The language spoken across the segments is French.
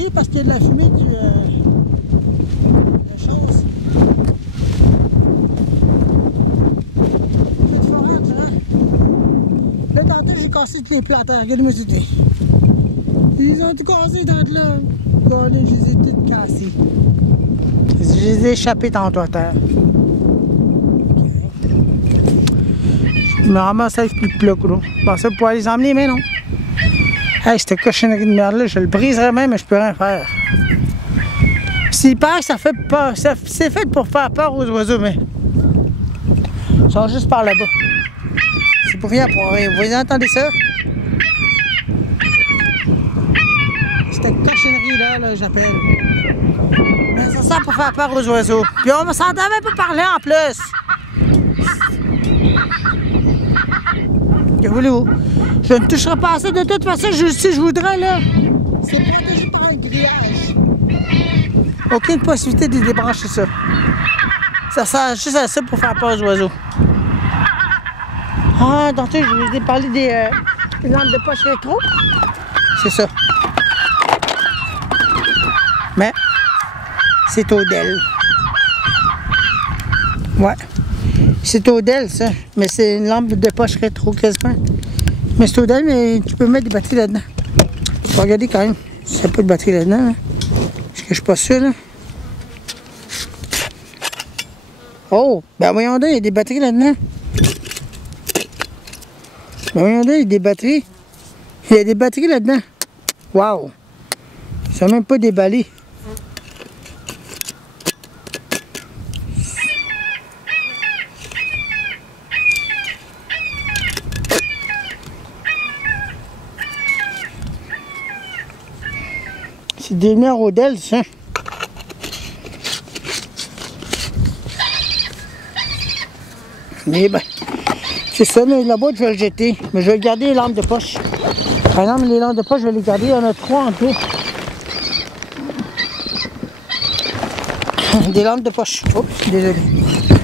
fumée parce qu'il y a de la fumée de chose. C'est forêt, tu vois. Là, tantôt, j'ai cassé toutes les plantes. Regardez-moi ça. Ils ont tout cassé dans là. Regardez, je les ai toutes cassées. Je les ai échappées tantôt à terre. Je me ramasse avec plus de plat, là. Bon, ça pour les emmener, mais non. Hey, cette cochonnerie de merde-là, je le briserais même, mais je peux rien faire. S'il paraît que ça fait peur, c'est fait pour faire peur aux oiseaux, mais ils sont juste par là-bas. C'est pour rien, pour rien. Vous entendez ça? Cette cochonnerie-là, là, j'appelle. Mais ça sert pour faire peur aux oiseaux. Puis on s'entend même pas parler en plus. Que voulez-vous? Je ne toucherai pas à ça de toute façon, si je voudrais, là. C'est protégé par un grillage. Aucune possibilité de débrancher ça. Ça sert juste à ça pour faire peur aux oiseaux. Ah, tantôt, je vous ai parlé des lampes de poche rétro. C'est ça. Mais, c'est Odell. Ouais. C'est Odell, ça. Mais c'est une lampe de poche rétro quasiment. Mais c'est Odell, mais tu peux mettre des batteries là-dedans. Tu vas regarder quand même s'il n'y a pas de batterie là-dedans. Là. Parce que je suis pas sûr, là. Oh! Ben voyons donc, il y a des batteries là-dedans. Ben voyons donc, il y a des batteries. Il y a des batteries là-dedans. Wow! Ils sont même pas déballés. C'est des lumières Odell, ça. Mais ben, c'est ça, mais là-bas, je vais le jeter. Mais je vais garder les lampes de poche. Par exemple, les lampes de poche, je vais les garder. Il y en a 3 en tout. Des lampes de poche. Oh, désolé.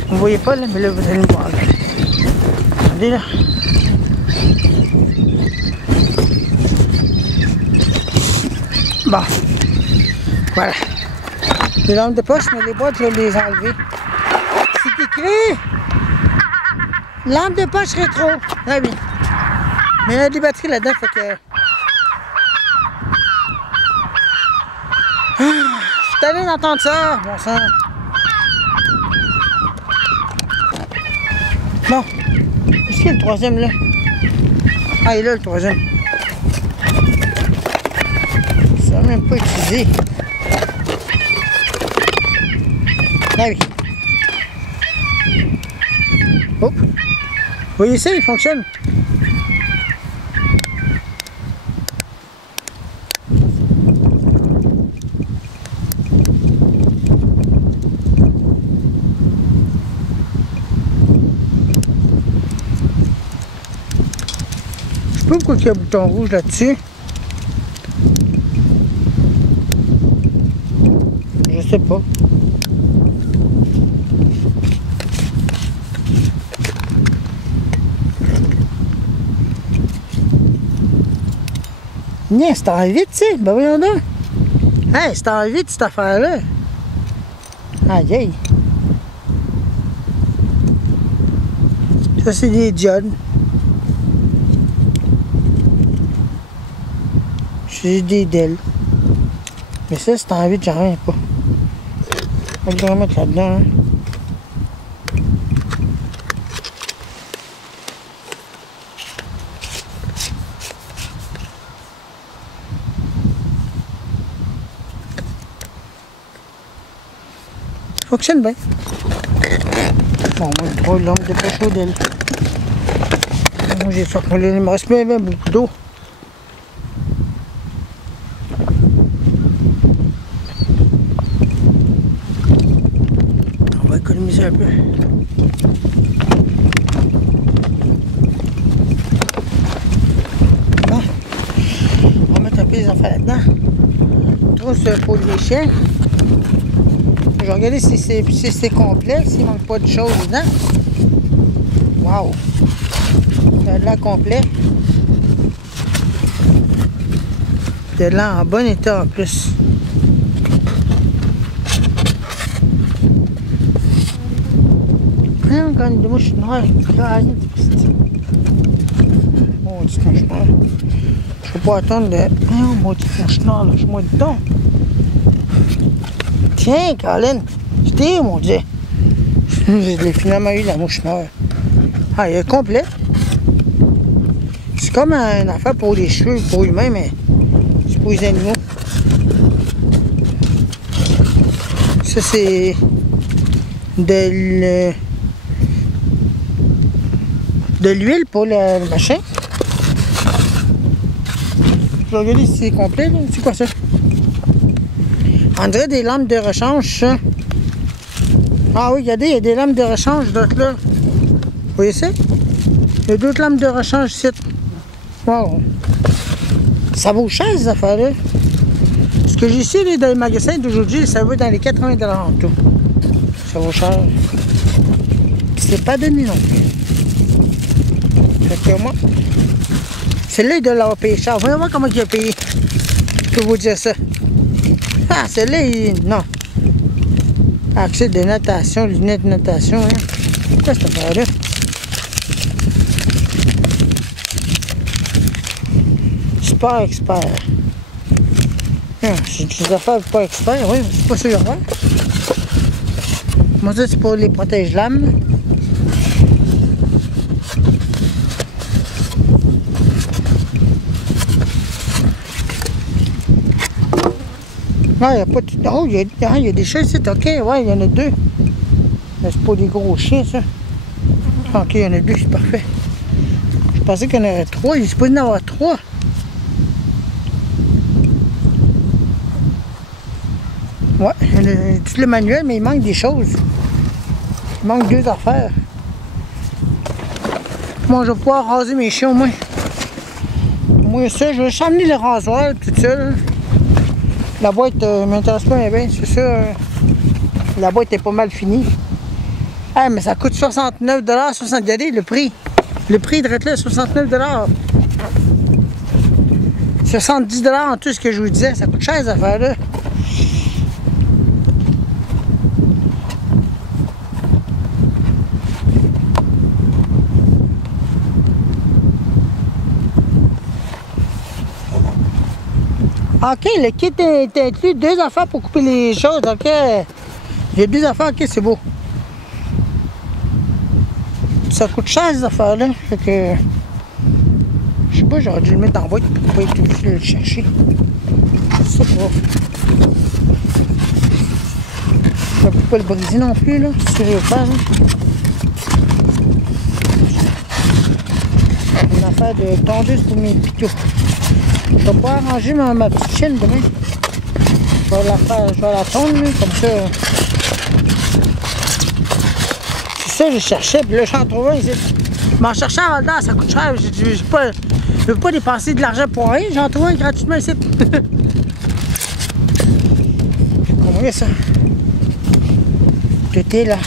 Vous ne voyez pas, là, mais là, vous allez me voir. Là. Regardez, là. Bon. Voilà. Les lampes de poche, mais les boîtes, je vais les enlever. C'est écrit lampe de poche rétro. Ah oui. Mais il y a des batteries là-dedans, fait que... Ah, je suis allé d'entendre ça, bon sang. Bon. Est-ce qu'il y a le troisième, là? Ah, il est là, le troisième. Ça n'a même pas utilisé. Ah oui. Oh. Vous voyez ça, il fonctionne. Je sais pas pourquoi il y a un bouton rouge là-dessus. Je sais pas. Bien, c'est en vite, tu sais. Ben voyons donc. Hey, c'est en vite, cette affaire-là. Aïe, aïe. Ça, c'est des diodes. C'est des DEL. Mais ça, c'est en vite, j'en reviens pas. On va le remettre là-dedans, hein. Fonctionne bien. Bon, moi, je prends l'lampe de poche Odell. Moi, j'ai fait que il me reste même beaucoup d'eau. On va économiser un peu. Bon. On va mettre un peu les affaires là-dedans. Trousse pour les chiens. Je vais regarder si c'est complet, s'il ne manque pas de choses dedans. Wow! Ça a l'air complet. De là en bon état en plus. Quand des mouches noires, maudite mouche noire. Je peux pas attendre de. Maudite mouche noire, là, je moi dedans. Tiens, Colin, c'était mon Dieu. Je l'ai finalement eu, la mouche noire. Ah, il est complet. C'est comme une affaire pour les cheveux, pour humains, mais c'est pour les animaux. Ça, c'est de l'huile pour le machin. Je vais regarder si c'est complet. C'est quoi ça? On dirait des lampes de rechange, ça. Ah oui, regardez, il y a des lampes de rechange d'autres là. Vous voyez ça? Il y a d'autres lampes de rechange ici. Wow. Ça vaut cher, ces affaires-là. Ce que j'ai ici là, dans les magasins d'aujourd'hui, ça vaut dans les 80 $ en tout. Ça vaut cher. Puis c'est pas donné non plus. Fait que moi, celle-là, il doit l'avoir payé cher. Voyons voir comment il a payé. Je peux vous dire ça. Ah, celle-là, non. Accès de natation, lunettes de natation, hein. Quoi cette affaire-là? Sport expert. C'est des affaires pas expert, oui, c'est pas sûr. Hein? Moi, ça, c'est pour les protège-lames. Non, il n'y a pas de... Oh, il y a des chiens ici, ok, ouais, il y en a deux. Mais c'est pas des gros chiens, ça. Ok, il y en a deux, c'est parfait. Je pensais qu'il y en aurait trois, il est supposé y en avoir trois. Ouais, il y a tout le manuel, mais il manque des choses. Il manque deux affaires. Moi, je vais pouvoir raser mes chiens, moi. Moi, ça, je vais juste amener le rasoir, tout ça, là. La boîte m'intéresse pas bien, c'est ça. La boîte est pas mal finie. Ah, mais ça coûte 69 $, 60. Regardez le prix. Le prix de là, 69 $. 70 $ en tout ce que je vous disais. Ça coûte cher, ces affaires-là. Ok, le kit est inclus, deux affaires pour couper les choses, ok. Il y a deux affaires, ok, c'est beau. Ça coûte cher, ces affaires-là, fait que... Je sais pas, j'aurais dû le mettre en boîte pour pas être obligé de le chercher. C'est ça pour... Je peux pas le briser non plus, là, c'est ce que je vais faire, là. Une affaire de tondeuse pour mes pitots. Je vais pouvoir arranger ma petite chienne demain. Je vais la tondre, là, comme ça. C'est ça que je cherchais, puis là j'en trouvais un ici. Je m'en cherchais à Val-d'Or, ça coûte cher. Je ne veux pas dépenser de l'argent pour rien, j'en trouve un gratuitement ici. Comment ça? Tout est là.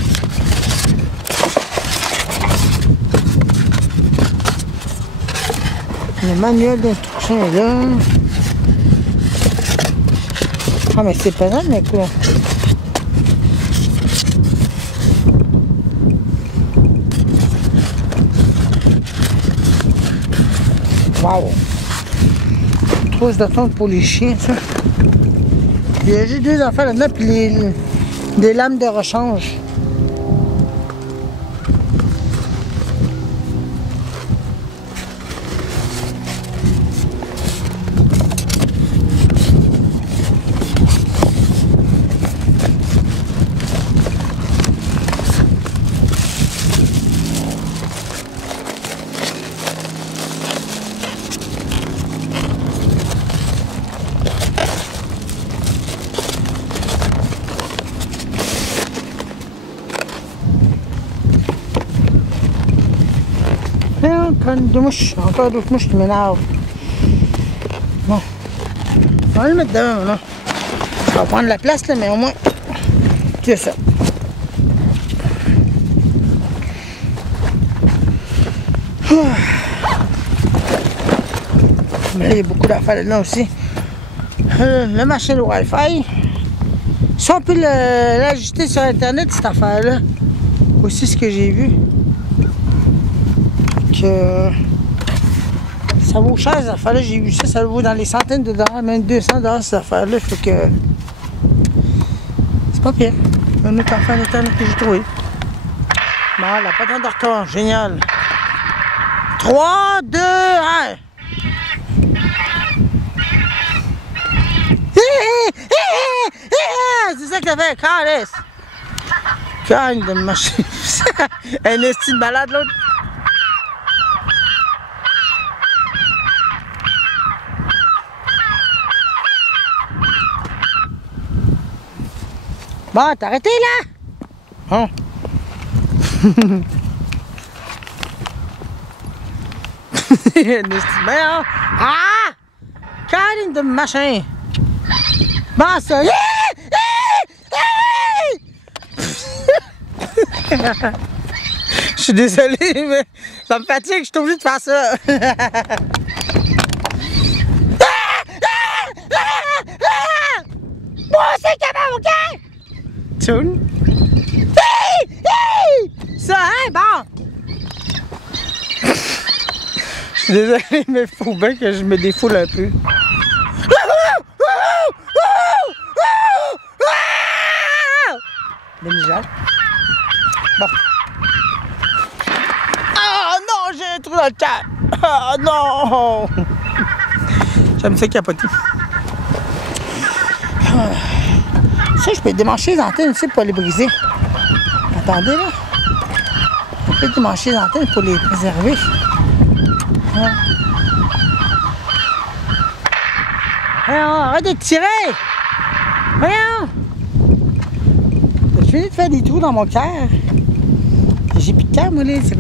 Le manuel d'instruction est là. Ah, mais c'est pas mal, mais quoi? Wow! Trousse de tonte pour les chiens, ça. Il y a juste deux affaires là-dedans, puis des lames de rechange. Encore d'autres mouches qui m'énervent. Bon. On va le mettre devant, là. Ça va prendre la place, là, mais au moins, c'est ça. Mais là, il y a beaucoup d'affaires là-dedans aussi. Le machin de Wi-Fi. Si on peut l'ajuster sur Internet, cette affaire-là. Aussi ce que j'ai vu. Que ça vaut cher, cette affaire-là. J'ai vu ça, ça vaut dans les centaines de dollars, même 200 $, cette affaire-là. Fait que c'est pas pire. Un autre affaire Internet que j'ai trouvé. Bon, la patente de retour, génial. 3, 2, 1. C'est ça que ça fait, Carlis. Gagne de machine. Un estime malade, l'autre. Bon, t'as arrêté là? Hein? Un estime, hein? Ah! Gagne de machin. Bon, ça. Je suis désolé, mais ça me fatigue, je suis obligé de faire ça. Bon, c'est quand même, ok? Tune. Ça, hein, bon. Je suis désolé, mais il faut bien que je me défoule un peu. Demi-jacques. Bon. Ah non, j'ai un trou dans le cœur. Ah non. J'aime ça capoter. Ça, je peux démancher les antennes aussi pour les briser. Attendez là. On peut démancher les antennes pour les préserver. Ah. Voyons, arrête de tirer. Voyons. J'ai fini de faire des trous dans mon cœur. J'ai plus de cœur, moi, là. C'est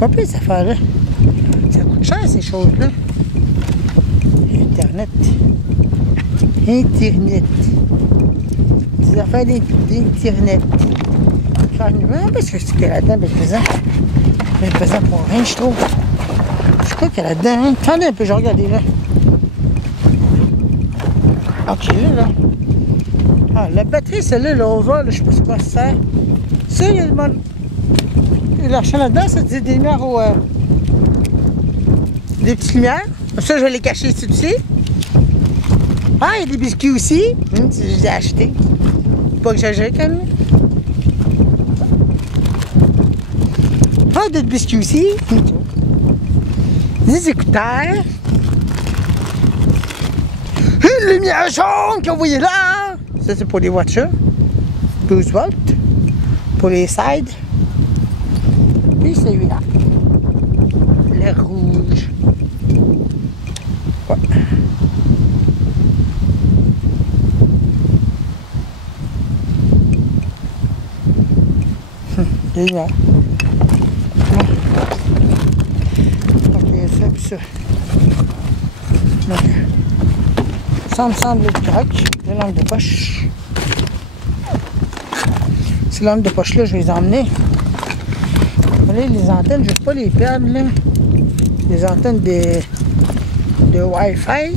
pas plus, cette affaire-là. Ça coûte cher, ces choses-là. Internet. Internet. Des affaires d'Internet. Parce que c'est qu'il y a là-dedans, bien pesant. Bien pesant pour rien, je trouve. Je sais pas qu'il y a là-dedans. Hein? Attendez un peu, je vais regarder là. Ok, là. Ah, la batterie, celle-là, là, au vol, je sais pas ce quoi ça sert. Ça, il y a le monde. L'argent là-dedans, ça dit des lumières au. Des petites lumières. Ça, je vais les cacher ici aussi. Ah, il y a des biscuits aussi. Je les ai achetés. Pas que j'achète quand même. Ah, d'autres biscuits aussi. Des écouteurs. Une lumière jaune que vous voyez là. Ça, c'est pour les voitures. 12 volts. Pour les sides. Puis celui-là. Le rouge. Ouais. Génial. Ok, ça puis ça. Donc, ça me semble être correct. Les lampes de poche. Ces lampes de poche-là, je vais les emmener. Là, les antennes, je ne vais pas les perdre, là. Les antennes de Wi-Fi.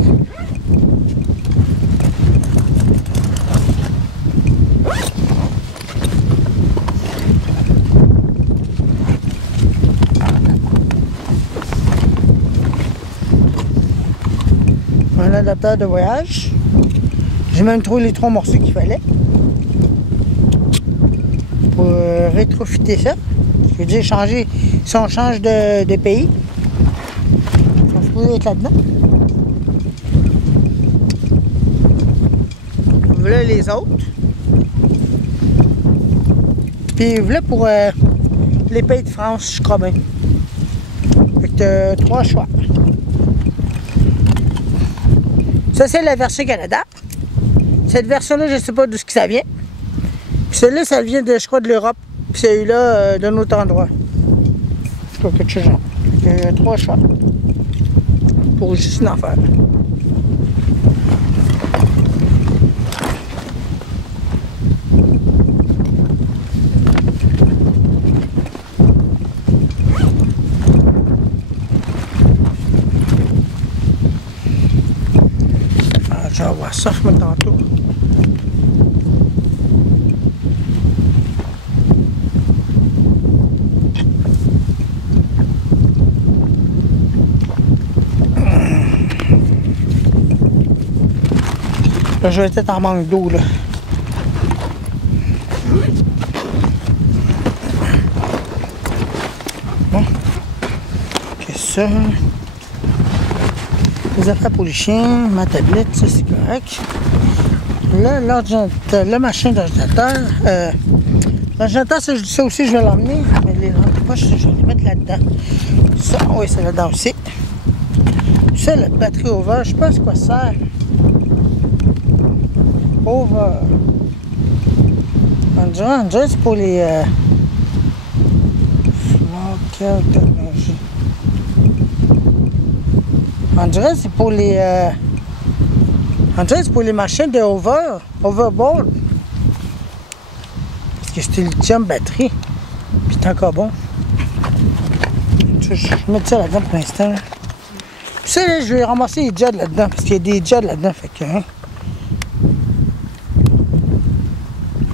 Un adaptateur de voyage. J'ai même trouvé les 3 morceaux qu'il fallait pour rétrofitter ça. Je veux dire, changer, si on change de pays, ça se peut être là-dedans. Voilà les autres. Puis voilà pour les pays de France, je crois bien. Fait que 3 choix. Ça, c'est la version Canada. Cette version-là, je ne sais pas d'où ça vient. Puis celle-là, ça vient de, je crois, de l'Europe. Puis celui-là, d'un autre endroit. Je sais pas, quelque chose genre. Il y a 3 choix. Pour juste une affaire. Je vais voir ça, moi, tantôt. Là, je vais peut-être en manque d'eau, là. Bon. Qu'est-ce que ça? Les affaires pour les chiens, ma tablette, ça c'est correct. Là, l'ordinateur, la machine d'ordinateur. L'ordinateur, ça aussi, je vais l'emmener. Mais les lampes poches, je vais les mettre là-dedans. Ça, oui, c'est là-dedans aussi. Ça, la batterie over, je sais pas à quoi ça sert. Over. On dirait c'est pour les. Technologie. On dirait c'est pour les. On dirait c'est pour les machines de overboard. Parce que c'est le lithium batterie. Puis c'est encore bon. Je vais mettre ça là-dedans pour l'instant. Puis ça, là, je vais ramasser les jets là-dedans. Parce qu'il y a des jets là-dedans. Fait que. Hein.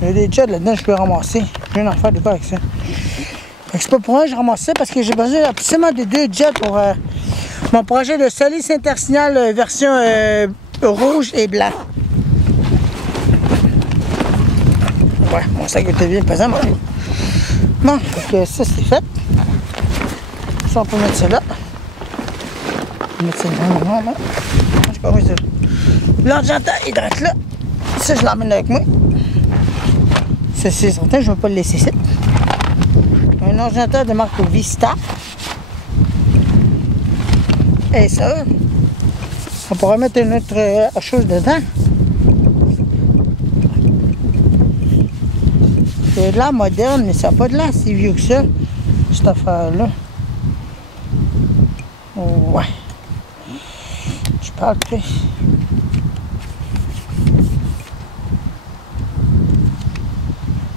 Il y a des jets là-dedans, je peux ramasser. Je viens d'en faire de quoi avec ça. C'est pas pour moi que je ramasse ça parce que j'ai besoin absolument de 2 jets pour mon projet de Solis intersignal version rouge et blanc. Ouais, mon sac était bien pesant, moi. Bon, donc ça c'est fait. Ça, on peut mettre ça là. On peut mettre ça là, non. Je sais pas où c'est. L'ordinateur, il doit être là. Ça, je l'emmène avec moi. Ça, c'est certain, je ne vais pas le laisser ici. Un ordinateur de marque Vista. Et ça, on pourrait mettre une autre chose dedans. C'est de l'air moderne, mais ça n'a pas de l'air si vieux que ça, cette affaire-là. Ouais. Je parle plus.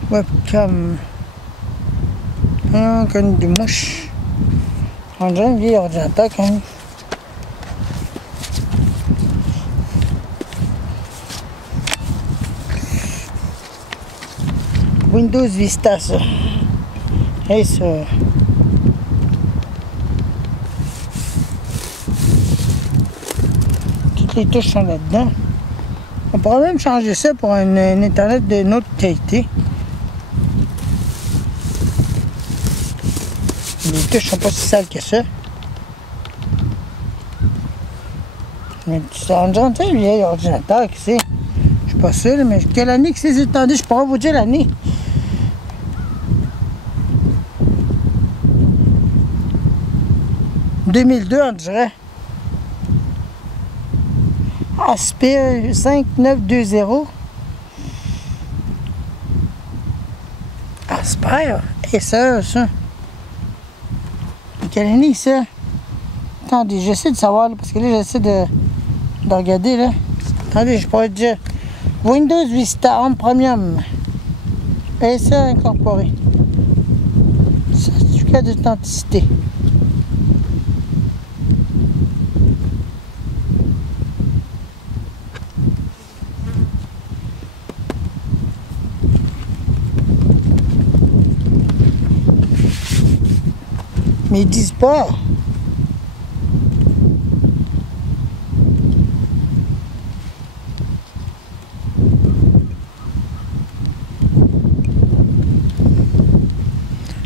Webcam. Comme des mouches. On dirait un vieil ordinateur quand même. Windows Vista, ça. Et ça. Toutes les touches sont là-dedans. On pourrait même changer ça pour un Internet de notre qualité. Les touches sont pas si sales que ça. Mais on dirait un vieil ordinateur qui c'est. Je suis pas sûr, mais quelle année que c'est? Attendez, je pourrais vous dire l'année. « 2002, on dirait. Aspire 5920. Aspire? Et ça. Quelle année ça? Attendez, j'essaie de savoir, là, parce que là, j'essaie de regarder, là. Attendez, je pourrais dire. Windows Vista Home Premium. Et ça, incorporé. Certificat d'authenticité. Mais ils disent pas.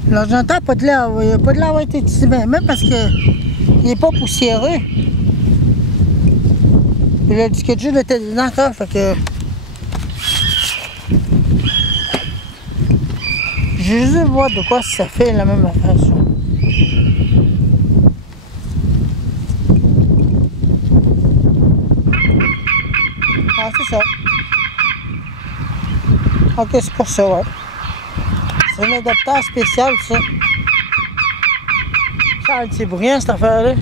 L'ordinateur n'a pas de l'air, il n'a pas de l'air d'avoir été utilisé même parce qu'il n'est pas poussiéreux. Et le disque dur était dedans encore, fait que. J'ai juste voir de quoi ça fait la même affaire, ça. Ah, c'est ça. Ok, c'est pour ça, ouais. C'est un adaptateur spécial, ça. C'est brillant, cette affaire-là.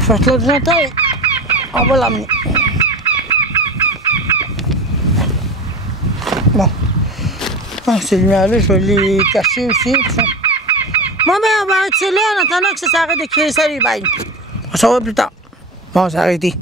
Fait que l'ordinateur, on va l'amener. Bon. Ces lumières-là, je vais les cacher aussi. Bon, ben, on va arrêter là en attendant que ça s'arrête de créer ça, les bails. On se revoit plus tard. Bon, c'est arrêté.